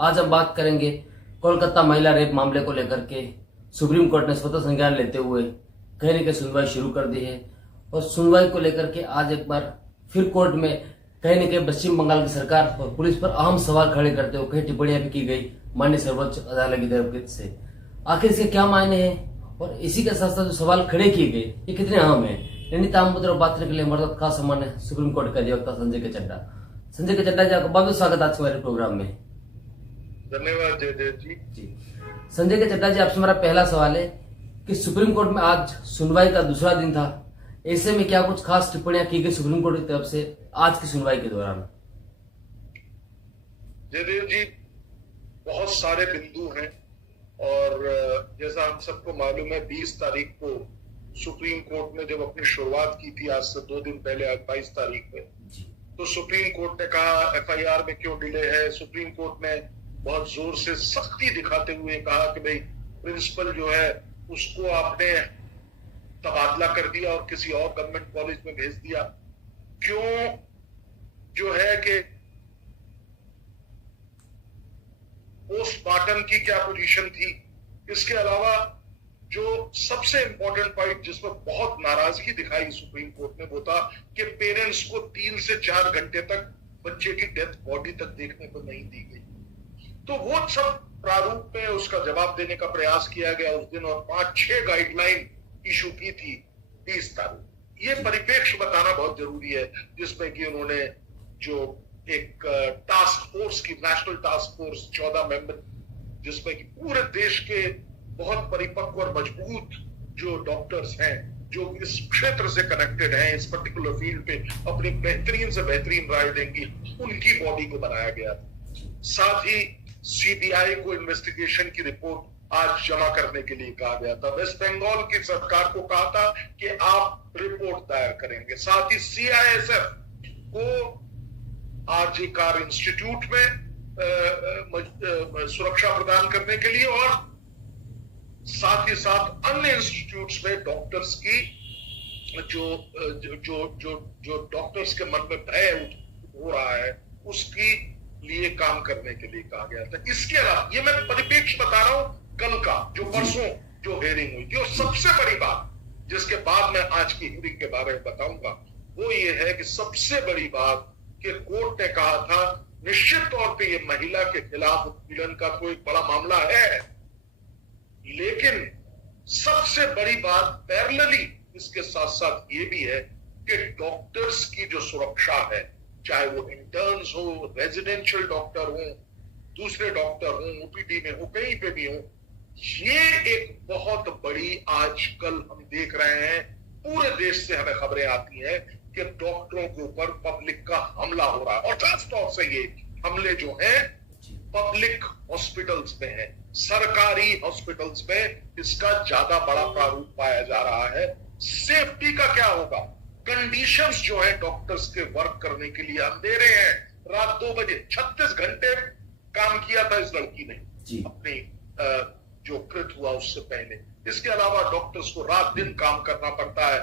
आज हम बात करेंगे कोलकाता महिला रेप मामले को लेकर के। सुप्रीम कोर्ट ने स्वतः संज्ञान लेते हुए कहीं न कहीं सुनवाई शुरू कर दी है और सुनवाई को लेकर के आज एक बार फिर कोर्ट में कहीं न कहीं पश्चिम बंगाल की सरकार और पुलिस पर अहम सवाल खड़े करते हुए कई टिप्पणियां भी की गई माननीय सर्वोच्च अदालत की तरफ से। आखिर इसके क्या मायने हैं और इसी के साथ साथ जो सवाल खड़े किए गए ये कितने अहम है, इन्हीं तमाम मुद्दों पर बात करने के लिए हमारे साथ खास सम्मान है सुप्रीम कोर्ट के अधिवक्ता संजय के चड्ढा। संजय के चड्ढा जी, आपका बहुत स्वागत आज हमारे प्रोग्राम में। धन्यवाद जयदेव जी। संजय के चड्ढा जी, आपसे हमारा पहला सवाल है कि सुप्रीम कोर्ट में आज सुनवाई का दूसरा दिन था, ऐसे में क्या कुछ खास टिप्पणियां की गई सुप्रीम कोर्ट की तरफ से आज की सुनवाई के दौरान? जयदेव जी, बहुत सारे बिंदु हैं और जैसा हम सबको मालूम है 20 तारीख को सुप्रीम कोर्ट ने जब अपनी शुरुआत की थी, आज से 2 दिन पहले, आज 22 तारीख में, तो सुप्रीम कोर्ट ने कहा एफआईआर में क्यों डिले है। सुप्रीम कोर्ट ने बहुत जोर से सख्ती दिखाते हुए कहा कि भाई प्रिंसिपल जो है उसको आपने तबादला कर दिया और किसी और गवर्नमेंट कॉलेज में भेज दिया। क्यों जो है कि पोस्टमार्टम की क्या पोजीशन थी। इसके अलावा जो सबसे इंपॉर्टेंट पॉइंट जिसमें बहुत नाराजगी दिखाई सुप्रीम कोर्ट ने वो था कि पेरेंट्स को 3 से 4 घंटे तक बच्चे की डेथ बॉडी तक देखने को नहीं दी गई। तो वो सब प्रारूप में उसका जवाब देने का प्रयास किया गया उस दिन और 5-6 गाइडलाइन इशू की थी 20 तारीख। ये परिप्रेक्ष्य बताना बहुत जरूरी है जिसमें कि उन्होंने जो एक टास्क फोर्स की, नेशनल टास्क फोर्स 14 मेंबर, जिसमें कि पूरे देश के बहुत परिपक्व और मजबूत जो डॉक्टर्स हैं जो इस क्षेत्र से कनेक्टेड हैं, इस पर्टिकुलर फील्ड पे अपनी बेहतरीन से बेहतरीन राय देंगी, उनकी बॉडी को बनाया गया। साथ ही सीबीआई को इन्वेस्टिगेशन की रिपोर्ट आज जमा करने के लिए कहा गया था। वेस्ट बंगाल की सरकार को कहा था कि आप रिपोर्ट दायर करेंगे। साथ ही सीआईएसएफ को आरजी कार इंस्टीट्यूट में सुरक्षा प्रदान करने के लिए और साथ ही साथ अन्य इंस्टीट्यूट्स में डॉक्टर्स की जो डॉक्टर्स के मन में भय हो रहा है उसकी लिए काम करने के लिए कहा गया था। इसके अलावा ये मैं परिप्रेक्ष्य बता रहा हूं कल का, जो परसों जो हेयरिंग हुई थी, और सबसे बड़ी बात जिसके बाद मैं आज की हेयरिंग के बारे में बताऊंगा वो ये है कि सबसे बड़ी बात कि कोर्ट ने कहा था निश्चित तौर पे ये महिला के खिलाफ उत्पीड़न का कोई बड़ा मामला है, लेकिन सबसे बड़ी बात पैरेलली इसके साथ साथ ये भी है कि डॉक्टर्स की जो सुरक्षा है, चाहे वो इंटर्न्स हो, रेजिडेंशियल डॉक्टर हो, दूसरे डॉक्टर हो, ओपीडी में हो, कहीं पे भी हो, ये एक बहुत बड़ी आजकल हम देख रहे हैं पूरे देश से हमें खबरें आती हैं कि डॉक्टरों के ऊपर पब्लिक का हमला हो रहा है और खास तौर से ये हमले जो हैं पब्लिक हॉस्पिटल्स में है, सरकारी हॉस्पिटल्स में इसका ज्यादा बड़ा प्रारूप पाया जा रहा है। सेफ्टी का क्या होगा, कंडीशंस जो है डॉक्टर्स के वर्क करने के लिए अंधेरे हैं, रात 2 बजे 36 घंटे काम किया था इस लड़की ने अपनी जो कृत हुआ उससे पहले। इसके अलावा डॉक्टर्स को रात दिन काम करना पड़ता है,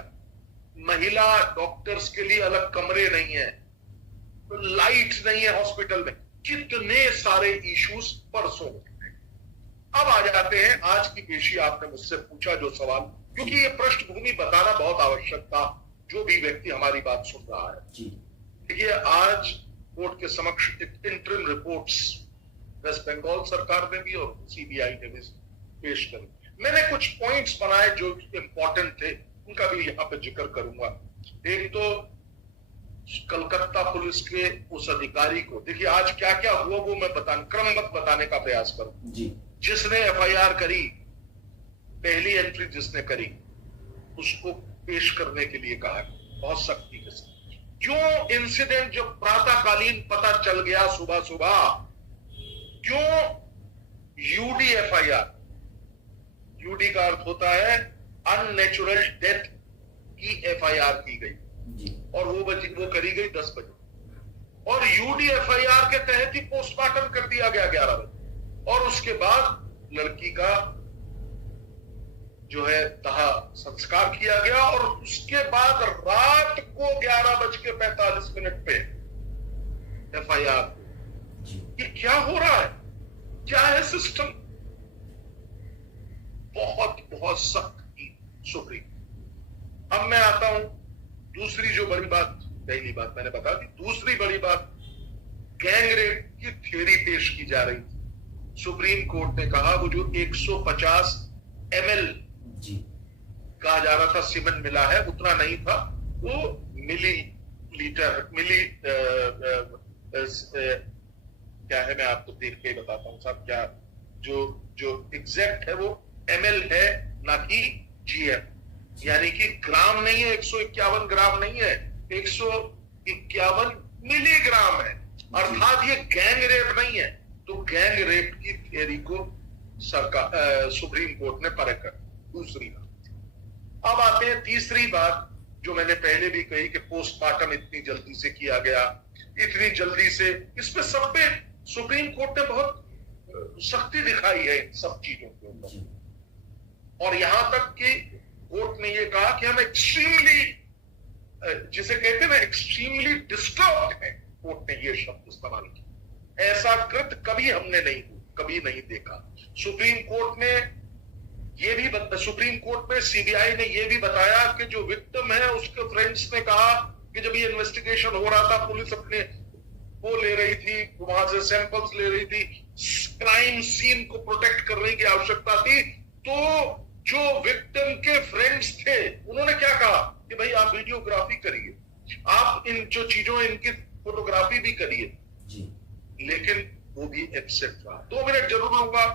महिला डॉक्टर्स के लिए अलग कमरे नहीं है, लाइट नहीं है हॉस्पिटल में, कितने सारे इश्यूज परसों। अब आ जाते हैं आज की पेशी। आपने मुझसे पूछा जो सवाल, क्योंकि ये पृष्ठभूमि बताना बहुत आवश्यक था जो भी व्यक्ति हमारी बात सुन रहा है। देखिए, आज कोर्ट के समक्ष इंटरिम रिपोर्ट्स वेस्ट बंगाल सरकार ने भी और सीबीआई ने भी पेश करी। मैंने कुछ पॉइंट्स बनाए जो इंपॉर्टेंट थे, उनका भी यहाँ पे जिक्र करूंगा। एक तो कलकत्ता पुलिस के उस अधिकारी को, देखिए आज क्या क्या हुआ वो मैं क्रमबद्ध बताने का प्रयास करूं। जिसने एफआईआर करी, पहली एंट्री जिसने करी, उसको पेश करने के लिए कहा बहुत सख्ती के साथ। क्यों इंसिडेंट जो प्रातःकालीन पता चल गया सुबह सुबह, क्यों यूडी एफआईआर, यूडी का अर्थ होता है अननेचुरल डेथ की एफआईआर की गई और वो करी गई 10 बजे और यूडी एफआईआर के तहत ही पोस्टमार्टम कर दिया गया 11 बजे और उसके बाद लड़की का जो है तहा संस्कार किया गया और उसके बाद रात को 11:45 पे एफआईआर। ये क्या हो रहा है? सिस्टम बहुत बहुत सख्त की सुप्रीम। अब मैं आता हूं दूसरी जो बड़ी बात, पहली बात मैंने बता दी, दूसरी बड़ी बात गैंग रेप की थ्योरी पेश की जा रही थी। सुप्रीम कोर्ट ने कहा वो जो 150 ml कहा जा रहा था सीमेंट मिला है, उतना नहीं था, वो क्या है, मैं आपको देख के बताता हूं साहब, क्या जो एग्जैक्ट है वो ml है, ना कि GM, यानी कि ग्राम नहीं है, 151 ग्राम नहीं है, 151 मिलीग्राम है, अर्थात ये गैंग रेप नहीं है। तो गैंग रेप की थियरी को सरकार सुप्रीम कोर्ट ने परख कर। दूसरी बात, अब आते हैं तीसरी बात जो मैंने पहले भी कही कि पोस्टमार्टम इतनी जल्दी से किया गया, इतनी जल्दी से, इस पे सब पे सुप्रीम कोर्ट ने बहुत सख्ती दिखाई है इन सब चीजों के ऊपर। और यहां तक कि कोर्ट ने यह कहा कि हम एक्सट्रीमली, जिसे कहते हैं ना, एक्सट्रीमली डिस्टर्ब्ड है, कोर्ट ने यह शब्द इस्तेमाल किया। ऐसा कृत कभी हमने कभी नहीं देखा। सुप्रीम कोर्ट में सीबीआई ने यह भी बताया कि जो विक्टिम है उसके फ्रेंड्स ने कहा कि जब ये इन्वेस्टिगेशन हो रहा था, पुलिस अपने वो ले रही थी, वहां से सैंपल्स ले रही थी, क्राइम सीन को प्रोटेक्ट करने की आवश्यकता थी, तो जो विक्टिम के फ्रेंड्स थे उन्होंने क्या कहा कि भाई आप वीडियोग्राफी करिए, आप इन जो चीजों इनकी फोटोग्राफी भी करिए, लेकिन वो भी एब्सेंट रहा। 2 मिनट जरूर लूंगा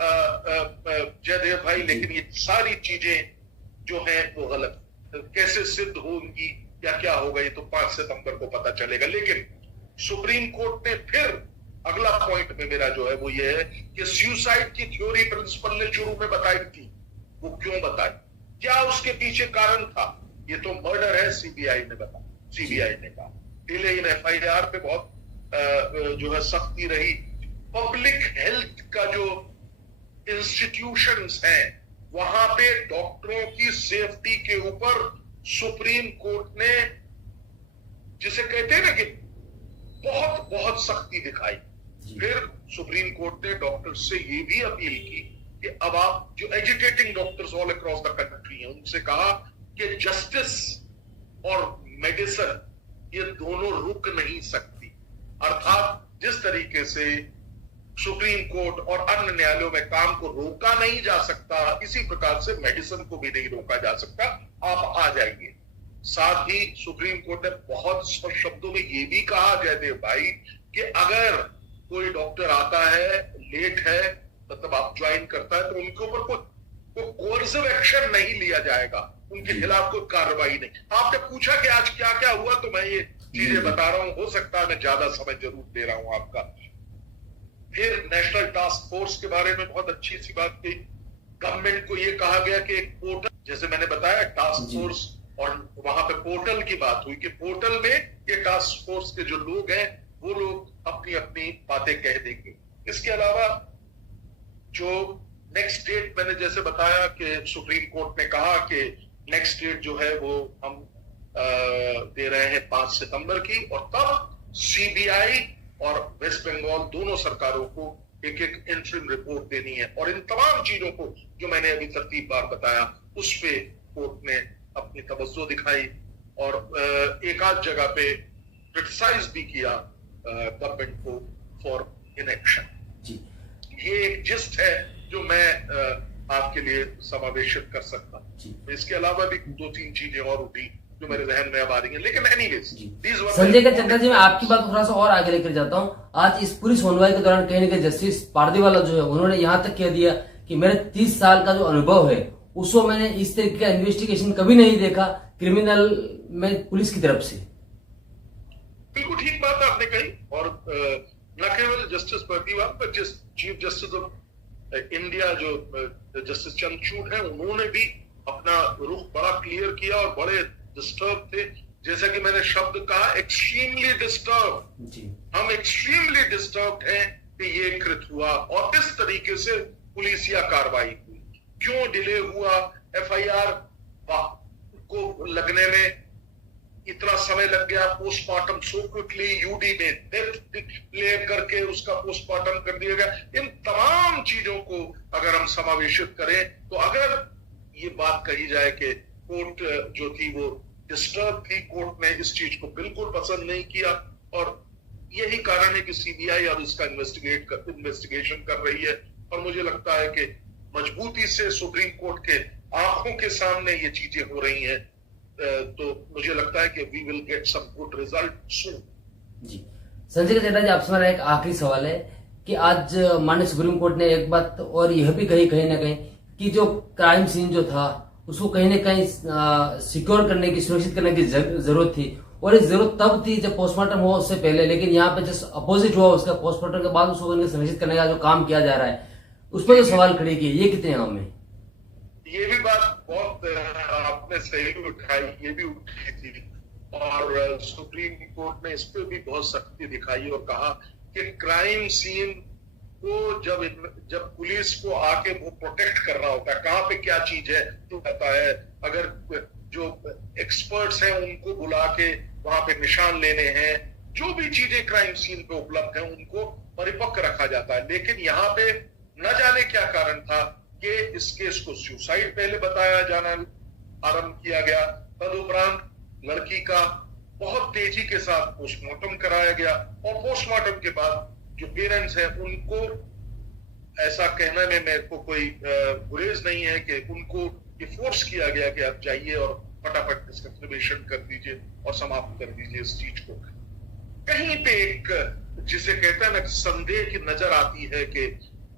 जयदेव भाई, लेकिन ये सारी चीजें जो हैं वो गलत, कैसे सिद्ध होंगी या क्या होगा ये तो 5 सितंबर को पता चलेगा। लेकिन सुप्रीम कोर्ट ने फिर अगला पॉइंट में मेरा जो है वो ये है कि सुसाइड की थ्योरी प्रिंसिपल ने शुरू में बताई थी, वो क्यों बताई, क्या उसके पीछे कारण था, ये तो मर्डर है, सीबीआई ने कहा। डिले इन FIR पे बहुत जो है सख्ती रही। पब्लिक हेल्थ का जो इंस्टीट्यूशंस हैं वहां पे डॉक्टरों की सेफ्टी के ऊपर सुप्रीम कोर्ट ने, जिसे कहते हैं ना कि बहुत बहुत सख्ती दिखाई। फिर सुप्रीम कोर्ट ने डॉक्टर से ये भी अपील की कि अब आप जो educating doctors all across the country हैं उनसे कहा कि जस्टिस और मेडिसिन ये दोनों रुक नहीं सकती। अर्थात जिस तरीके से सुप्रीम कोर्ट और अन्य न्यायालयों में काम को रोका नहीं जा सकता, इसी प्रकार से मेडिसिन को भी नहीं रोका जा सकता, आप आ जाइए। साथ ही सुप्रीम कोर्ट ने बहुत स्पष्ट शब्दों में यह भी कहा जयदेव भाई कि अगर कोई डॉक्टर आता है, लेट है, मतलब आप ज्वाइन करता है, तो उनके ऊपर कोई कोर्सिव एक्शन नहीं लिया जाएगा, उनके खिलाफ कोई कार्रवाई नहीं। आपने पूछा कि आज क्या क्या हुआ, तो मैं ये चीजें बता रहा हूं, हो सकता है मैं ज्यादा समय जरूर दे रहा हूं आपका। फिर नेशनल टास्क फोर्स के बारे में बहुत अच्छी सी बात कही। गवर्नमेंट को यह कहा गया कि एक पोर्टल, जैसे मैंने बताया टास्क फोर्स, और वहां पे पोर्टल की बात हुई कि पोर्टल में ये टास्क फोर्स के जो लोग हैं वो लोग अपनी अपनी बातें कह देंगे। इसके अलावा जो नेक्स्ट डेट मैंने जैसे बताया कि सुप्रीम कोर्ट ने कहा कि नेक्स्ट डेट जो है वो हम दे रहे हैं 5 सितंबर की, और तब सीबीआई और वेस्ट बंगाल दोनों सरकारों को एक एक इंटरिम रिपोर्ट देनी है। और इन तमाम चीजों को जो मैंने अभी तरतीबवार बताया उस पे कोर्ट ने अपनी तवज्जो दिखाई और एक आध जगह पे क्रिटिसाइज भी किया गवर्नमेंट को फॉर इनएक्शन। ये एक जिस्ट है जो मैं आपके लिए समावेशित कर सकता हूं। इसके अलावा भी 2-3 चीजें और उठी जो मेरे जहन में अब आ रही हैं, लेकिन एनीवेज संजय के चड्ढा जी, मैं आपकी बात थोड़ा सा और आगे लेकर जाता हूं। आज इस पूरी सुनवाई के दौरान कहीं ना कहीं जस्टिस पारदीवाला जो है उन्होंने यहां तक कह दिया कि मेरे 30 साल का जो अनुभव है उसको मैंने इस तरीके का इन्वेस्टिगेशन कभी नहीं देखा क्रिमिनल में पुलिस की तरफ से। बिल्कुल ठीक बात आपने कही। और न केवल जस्टिस पारदीवाला पर चीफ जस्टिस ऑफ इंडिया जो जस्टिस चंद्रचूड़ है उन्होंने भी अपना रुख बड़ा क्लियर किया और बड़े डिस्टर्ब थे। जैसा कि मैंने शब्द कहा, एक्सट्रीमली डिस्टर्ब, हम एक्सट्रीमली डिस्टर्ब हैं कि ये कृत हुआ और इस तरीके से पुलिसिया कार्रवाई हुई। क्यों डिले हुआ FIR को लगने में, इतना समय लग गया, पोस्टमार्टम सो क्विकली, यूडी में डेथ डिक्लेयर करके उसका पोस्टमार्टम कर दिया गया। इन तमाम चीजों को अगर हम समावेशित करें तो अगर ये बात कही जाए कि कोर्ट जो थी वो डिस्टर्ब थी, कोर्ट ने इस चीज को बिल्कुल पसंद नहीं किया और यही कारण है कि सीबीआई अब इसका इन्वेस्टिगेशन कर रही है। और मुझे लगता है कि मजबूती से सुप्रीम कोर्ट के आंखों के सामने ये चीजें हो रही हैं, तो मुझे लगता है कि we will get some good result soon. जी संजय चड्ढा जी, आपसे मेरा एक आखिरी सवाल है कि आज माननीय सुप्रीम कोर्ट ने एक बात और यह भी कही कहीं ना कहीं कि जो क्राइम सीन जो था उसको कहीं ना कहीं सिक्योर करने की, सुरक्षित करने की जरूरत थी और ये जरूरत तब थी जब पोस्टमार्टम हुआ उससे पहले, लेकिन यहाँ पे जस्ट अपोजिट हुआ, उसका पोस्टमार्टम के बाद उसको सुनिश्चित करने का जो काम किया जा रहा है उस पर जो सवाल खड़े किए, ये कितने आम है? ये भी बात बहुत आपने सही उठाई, ये भी उठी थी और सुप्रीम कोर्ट ने इस पे भी बहुत सख्ती दिखाई और कहा कि क्राइम सीन को जब पुलिस को आके वो प्रोटेक्ट करना होता है, कहाँ पे क्या चीज है तो पता है, अगर जो एक्सपर्ट्स हैं उनको बुला के वहां पे निशान लेने हैं, जो भी चीजें क्राइम सीन पे उपलब्ध हैं उनको परिपक्व रखा जाता है। लेकिन यहाँ पे न जाने क्या कारण था कि इस केस को सुसाइड पहले बताया जाना आरंभ किया गया, तदुपरांत लड़की का बहुत तेजी के साथ पोस्टमार्टम कराया गया और पोस्टमार्टम के बाद जो पेरेंट्स हैं उनको ऐसा कहने में मेरे को कोई गुरेज नहीं है कि उनको ये फोर्स किया गया कि आप जाइए और फटाफट इसका क्रिमेशन कर दीजिए और समाप्त कर दीजिए इस चीज को। कहीं पे एक जिसे कहते हैं ना संदेह की नजर आती है कि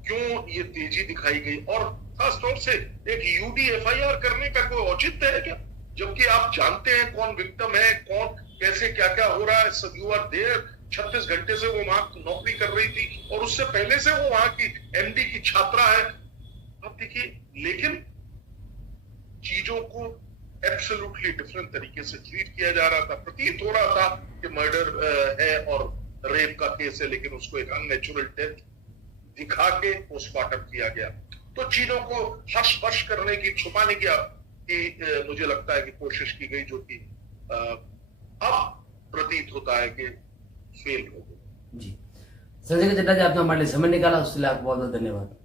क्यों ये तेजी दिखाई गई और खास तौर से एक यूडी एफआईआर करने का कोई औचित्य है क्या, जबकि आप जानते हैं कौन विक्टिम है, कौन कैसे क्या क्या हो रहा है। यू आर देयर, 36 घंटे से वो वहां नौकरी कर रही थी और उससे पहले से वो वहां की एमडी की छात्रा है। अब देखिए, लेकिन चीजों को एब्सोल्युटली डिफरेंट तरीके से ट्रीट किया जा रहा था। प्रतीत हो रहा था कि मर्डर है और रेप का केस है, लेकिन उसको एक अननेचुरल डेथ दिखा के पोस्टमार्टम किया गया। तो चीजों को हर्ष वर्ष करने की, छुपाने की मुझे लगता है कि कोशिश की गई, जो कि अब प्रतीत होता है कि फेल हो गई। जी संजय चड्ढा जी, आपने हमारे लिए समय निकाला, उसके लिए आपको बहुत बहुत धन्यवाद।